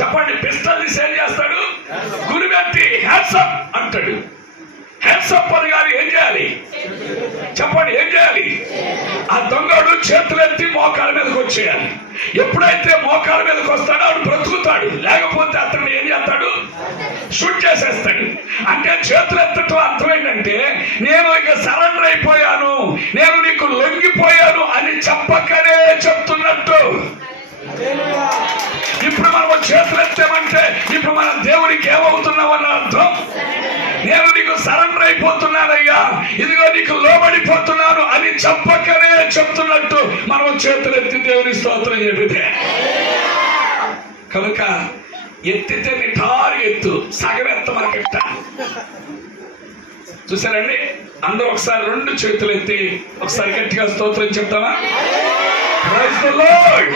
చెప్పండి, పిస్టల్ తీసి ఏం చేస్తాడు? గురిపెట్టి హ్యాండ్సప్ అంటాడు. హ్యాండ్సప్ అని గారు ఏం చేయాలి చెప్పండి? ఏం చేయాలి? ఆ దొంగడు చేతులెత్తి మోకాల మీదకి వచ్చేయాలి. ఎప్పుడైతే మోకాల మీదకి వస్తాడో ఆడు బ్రతుకుతాడు, లేకపోతే అతను ఏం చేస్తాడు? షూట్ చేసేస్తాడు. అంటే చేతులెత్తటం అర్థం ఏంటంటే నేను ఇక సరెండర్ అయిపోయాను, నేను నీకు లొంగిపోయాను అని చెప్పకనే చెప్తున్నట్టు. ఇప్పుడు మనం చేతులెత్తామంటే ఇప్పుడు మనం దేవునికి ఏమవుతున్నాం అన్న అర్థం. నేను నీకు సరెండర్ అయిపోతున్నానయ్యా, ఇదిగో నీకు లోబడిపోతున్నాను అని చెప్పకనే చెప్తున్నట్టు మనం చేతులెత్తి దేవుని స్తోత్రం చెబితే. కనుక ఎత్తితే నిటారు ఎత్తు, సగం ఎత్త మనకిట్ట. చూసారండి? అందరూ ఒకసారి 2 చేతులు ఎత్తి ఒకసారి గట్టిగా స్తోత్రం చెప్తామా? Praise the lord.